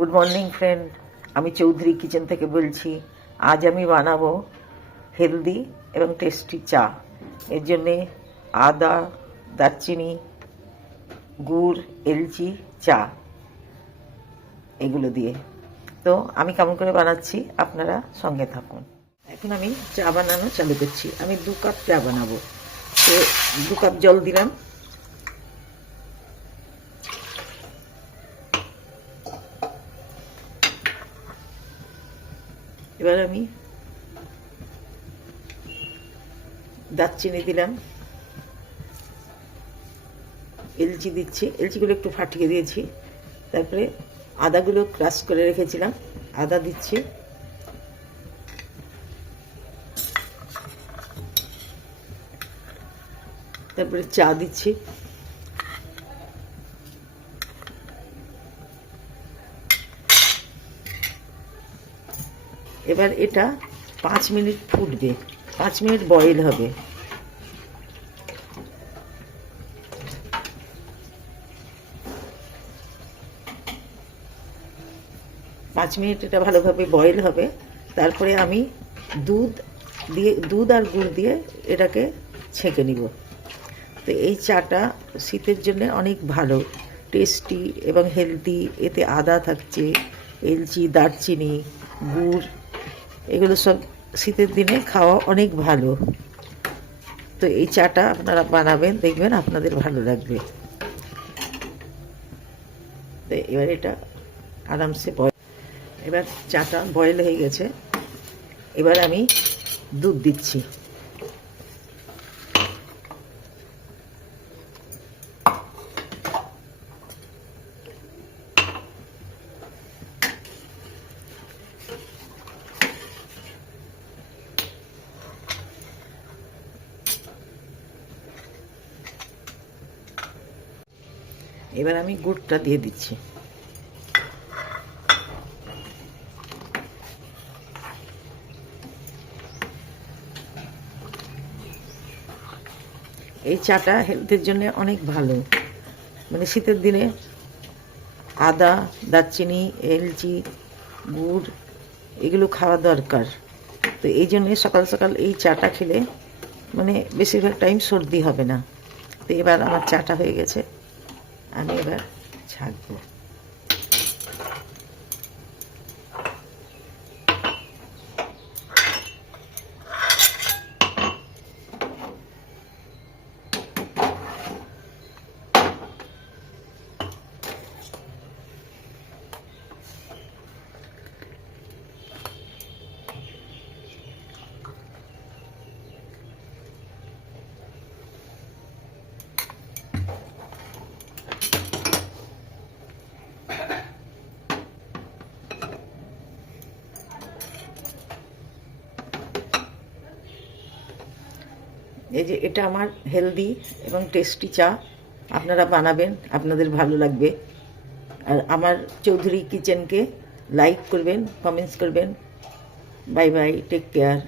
Good morning friend, আমি Chowdhury kitchen থেকে বলছি। আজ আমি বানাবো হেলদি এবং টেস্টি চা। এর জন্যে আদা, দারচিনি, গুড়, এলচি, চা এগুলো দিয়ে। তো আমি কেমন করে বানাচ্ছি আপনারা সঙ্গে থাকুন। এখন আমি চা বানানো চালু করছি। আমি 2 কাপ চা বানাবো, তো 2 কাপ জল দিলাম। এবার আমি দারচিনি দিলাম, এলচি দিচ্ছি, এলচিগুলো একটু ফাটিয়ে দিয়েছি। তারপরে আদাগুলো ক্রাশ করে রেখেছিলাম, আদা দিচ্ছি। তারপরে চা দিচ্ছি। এবার এটা 5 মিনিট ফুটবে, 5 মিনিট বয়েল হবে। পাঁচ মিনিট এটা ভালোভাবে বয়েল হবে। তারপরে আমি দুধ আর গুড় দিয়ে এটাকে ছেঁকে নিব। তো এই চাটা শীতের জন্য অনেক ভালো, টেস্টি এবং হেলদি। এতে আদা থাকছে, এলচি, দারচিনি, গুড়, এগুলো সব শীতের দিনে খাওয়া অনেক ভালো। তো এই চাটা আপনারা বানাবেন, দেখবেন আপনাদের ভালো লাগবে। তো এবার এটা আরামসে এবার চাটা বয়েল হয়ে গেছে। এবার আমি দুধ দিচ্ছি। এবার আমি গুড়টা দিয়ে দিচ্ছি। এই চাটা হেলথের জন্য অনেক ভালো, মানে শীতের দিনে আদা, দারচিনি, এলচি, গুড় এগুলো খাওয়া দরকার। তো এই জন্যে সকাল সকাল এই চাটা খেলে মানে বেশিরভাগ টাইম সর্দি হবে না। তো এবার আমার চাটা হয়ে গেছে, আমি এবার ছাঁকবো। এই যে এটা আমার হেলদি এবং টেস্টি চা, আপনারা বানাবেন, আপনাদের ভালো লাগবে। আর আমার চৌধুরী কিচেনকে লাইক করবেন, কমেন্টস করবেন। Bye bye, take care.